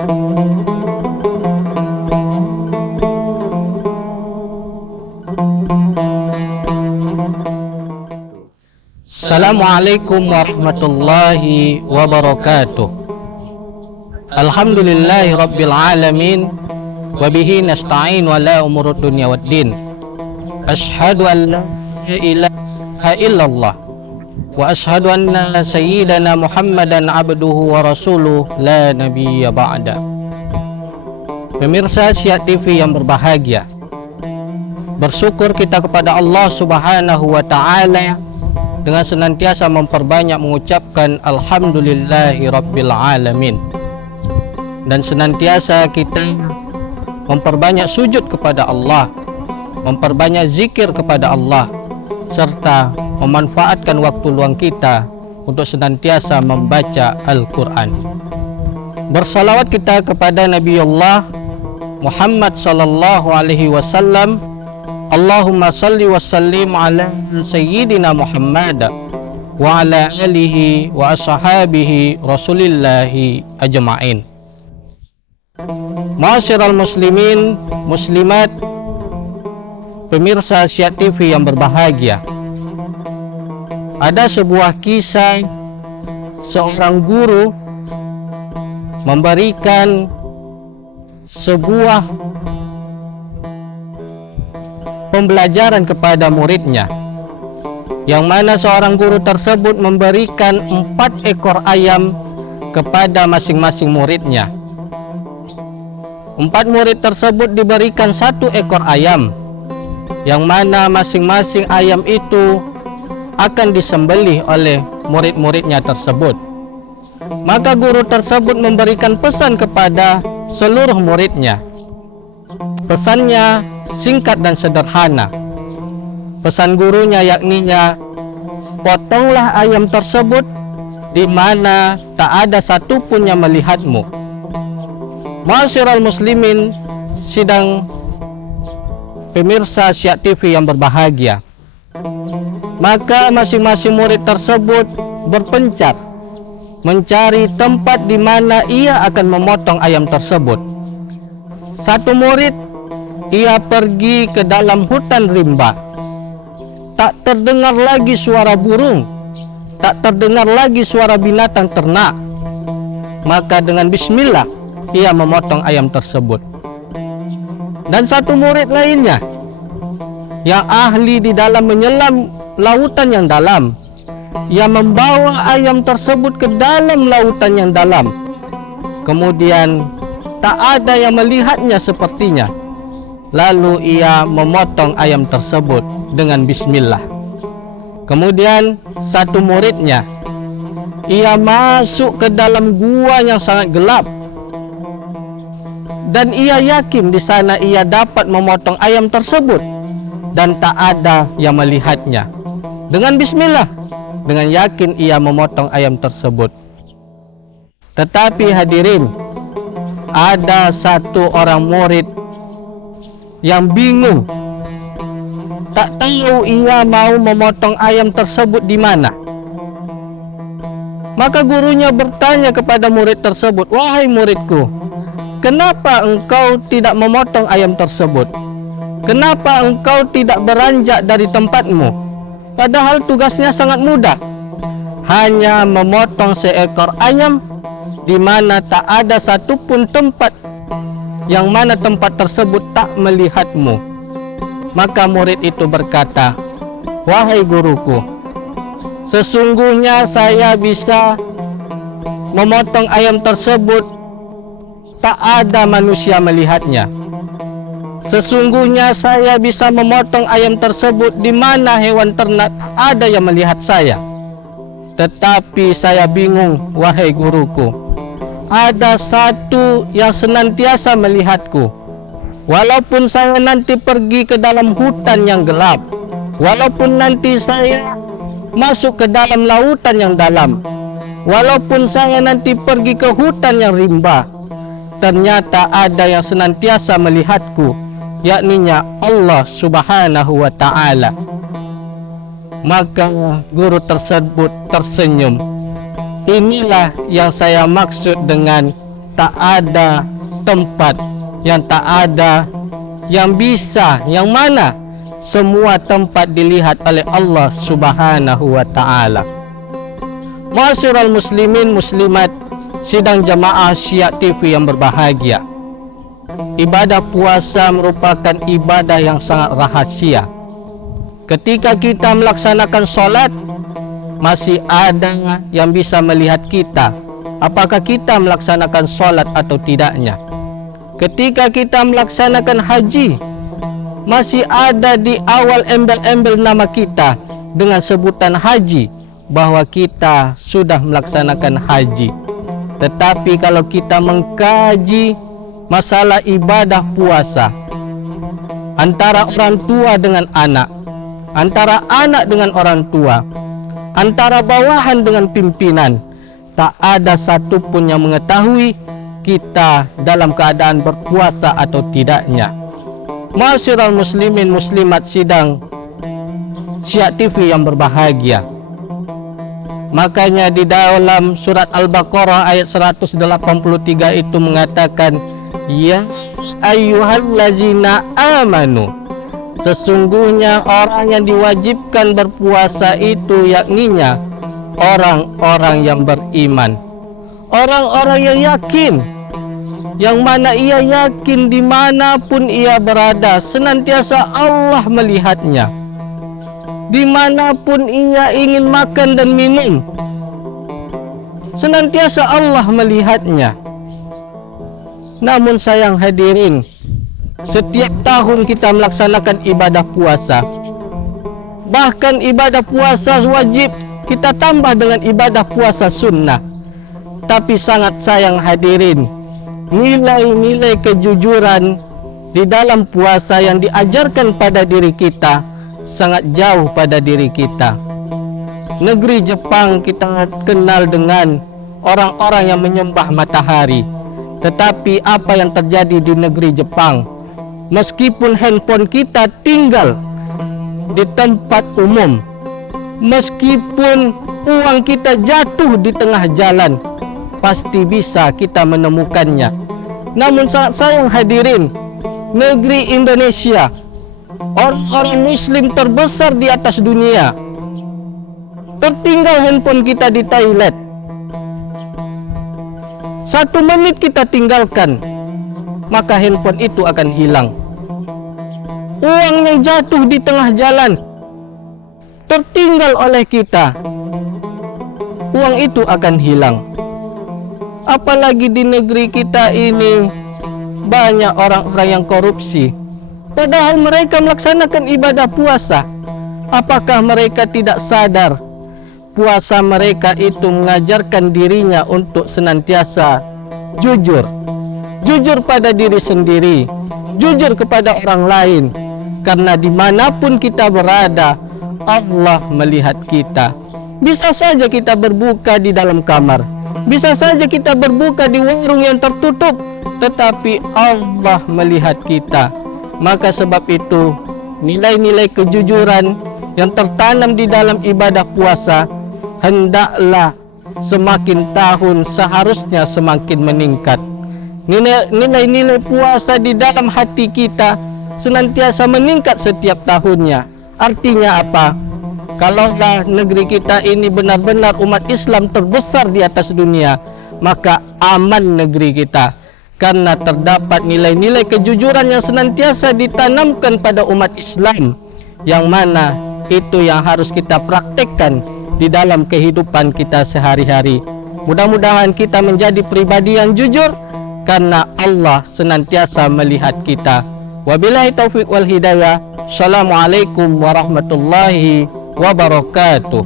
Assalamualaikum warahmatullahi wabarakatuh. Alhamdulillahi rabbil alamin, wabihi nasta'in wala umurud dunya waddin. Ashhadu an la ilaha illallah wa ashhadu anna sayyidana Muhammadan abduhu wa rasuluh la nabiyya ba'da. Pemirsa Syiar TV yang berbahagia, bersyukur kita kepada Allah Subhanahu wa ta'ala dengan senantiasa memperbanyak mengucapkan alhamdulillahi rabbil alamin, dan senantiasa kita memperbanyak sujud kepada Allah, memperbanyak zikir kepada Allah, serta memanfaatkan waktu luang kita untuk senantiasa membaca Al-Quran. Bersalawat kita kepada Nabiullah Muhammad sallallahu alaihi wasallam. Allahumma salli wa sallim ala sayyidina Muhammad wa ala alihi wa ashabihi rasulillahi ajma'in. Ma'asyiral muslimin, muslimat, pemirsa Syiar TV yang berbahagia, ada sebuah kisah seorang guru memberikan sebuah pembelajaran kepada muridnya, yang mana seorang guru tersebut memberikan 4 ekor ayam kepada masing-masing muridnya. 4 murid tersebut diberikan 1 ekor ayam, yang mana masing-masing ayam itu akan disembelih oleh murid-muridnya tersebut. Maka guru tersebut memberikan pesan kepada seluruh muridnya. Pesannya singkat dan sederhana. Pesan gurunya yakninya, potonglah ayam tersebut di mana tak ada satupun yang melihatmu. Ma'asyiral muslimin, sidang pemirsa Syiar TV yang berbahagia, maka masing-masing murid tersebut berpencar mencari tempat di mana ia akan memotong ayam tersebut. Satu murid, ia pergi ke dalam hutan rimba. Tak terdengar lagi suara burung, tak terdengar lagi suara binatang ternak. Maka dengan bismillah ia memotong ayam tersebut. Dan satu murid lainnya yang ahli di dalam menyelam lautan yang dalam, ia membawa ayam tersebut ke dalam lautan yang dalam. Kemudian tak ada yang melihatnya sepertinya. Lalu ia memotong ayam tersebut dengan bismillah. Kemudian satu muridnya, ia masuk ke dalam gua yang sangat gelap, dan ia yakin di sana ia dapat memotong ayam tersebut dan tak ada yang melihatnya. Dengan bismillah, dengan yakin ia memotong ayam tersebut. Tetapi hadirin, ada satu orang murid yang bingung, tak tahu ia mau memotong ayam tersebut di mana. Maka gurunya bertanya kepada murid tersebut, "Wahai muridku, kenapa engkau tidak memotong ayam tersebut? Kenapa engkau tidak beranjak dari tempatmu? Padahal tugasnya sangat mudah, hanya memotong seekor ayam di mana tak ada satupun tempat, yang mana tempat tersebut tak melihatmu." Maka murid itu berkata, "Wahai guruku, sesungguhnya saya bisa memotong ayam tersebut, tak ada manusia melihatnya. Sesungguhnya saya bisa memotong ayam tersebut di mana hewan ternak ada yang melihat saya. Tetapi saya bingung, wahai guruku. Ada satu yang senantiasa melihatku. Walaupun saya nanti pergi ke dalam hutan yang gelap, walaupun nanti saya masuk ke dalam lautan yang dalam, walaupun saya nanti pergi ke hutan yang rimba, ternyata ada yang senantiasa melihatku, yakninya Allah Subhanahu wa ta'ala." Maka guru tersebut tersenyum. Inilah yang saya maksud dengan tak ada tempat, yang tak ada yang bisa, yang mana semua tempat dilihat oleh Allah Subhanahu wa ta'ala. Ma'asyiral muslimin muslimat sidang jamaah Syiah TV yang berbahagia, ibadah puasa merupakan ibadah yang sangat rahasia. Ketika kita melaksanakan solat, masih ada yang bisa melihat kita, apakah kita melaksanakan solat atau tidaknya. Ketika kita melaksanakan haji, masih ada di awal embel-embel nama kita dengan sebutan haji, bahwa kita sudah melaksanakan haji. Tetapi kalau kita mengkaji masalah ibadah puasa, antara orang tua dengan anak, antara anak dengan orang tua, antara bawahan dengan pimpinan, tak ada satupun yang mengetahui kita dalam keadaan berpuasa atau tidaknya. Ma'asyiral muslimin muslimat sidang Syiah TV yang berbahagia, makanya di dalam surat Al-Baqarah ayat 183 itu mengatakan, ya ayyuhallazina amanu, sesungguhnya orang yang diwajibkan berpuasa itu yakninya orang-orang yang beriman, orang-orang yang yakin, yang mana ia yakin dimanapun ia berada senantiasa Allah melihatnya, dimanapun ia ingin makan dan minum senantiasa Allah melihatnya. Namun sayang hadirin, setiap tahun kita melaksanakan ibadah puasa, bahkan ibadah puasa wajib kita tambah dengan ibadah puasa sunnah. Tapi sangat sayang hadirin, nilai-nilai kejujuran di dalam puasa yang diajarkan pada diri kita sangat jauh pada diri kita. Negeri Jepang kita kenal dengan orang-orang yang menyembah matahari. Tetapi apa yang terjadi di negeri Jepang? Meskipun handphone kita tinggal di tempat umum, meskipun uang kita jatuh di tengah jalan, pasti bisa kita menemukannya. Namun sangat sayang hadirin, negeri Indonesia, orang-orang muslim terbesar di atas dunia, tertinggal handphone kita di toilet. 1 menit kita tinggalkan, maka handphone itu akan hilang. Uang yang jatuh di tengah jalan, tertinggal oleh kita, uang itu akan hilang. Apalagi di negeri kita ini banyak orang-orang yang korupsi, padahal mereka melaksanakan ibadah puasa. Apakah mereka tidak sadar puasa mereka itu mengajarkan dirinya untuk senantiasa jujur, jujur pada diri sendiri, jujur kepada orang lain, karena dimanapun kita berada, Allah melihat kita. Bisa saja kita berbuka di dalam kamar, bisa saja kita berbuka di warung yang tertutup, tetapi Allah melihat kita. Maka sebab itu, nilai-nilai kejujuran yang tertanam di dalam ibadah puasa hendaklah semakin tahun seharusnya semakin meningkat. Nilai-nilai puasa di dalam hati kita senantiasa meningkat setiap tahunnya. Artinya apa? Kalaulah negeri kita ini benar-benar umat Islam terbesar di atas dunia, maka aman negeri kita, karena terdapat nilai-nilai kejujuran yang senantiasa ditanamkan pada umat Islam, yang mana itu yang harus kita praktekkan di dalam kehidupan kita sehari-hari. Mudah-mudahan kita menjadi pribadi yang jujur, karena Allah senantiasa melihat kita. Wabillahi taufiq wal hidayah. Assalamualaikum warahmatullahi wabarakatuh.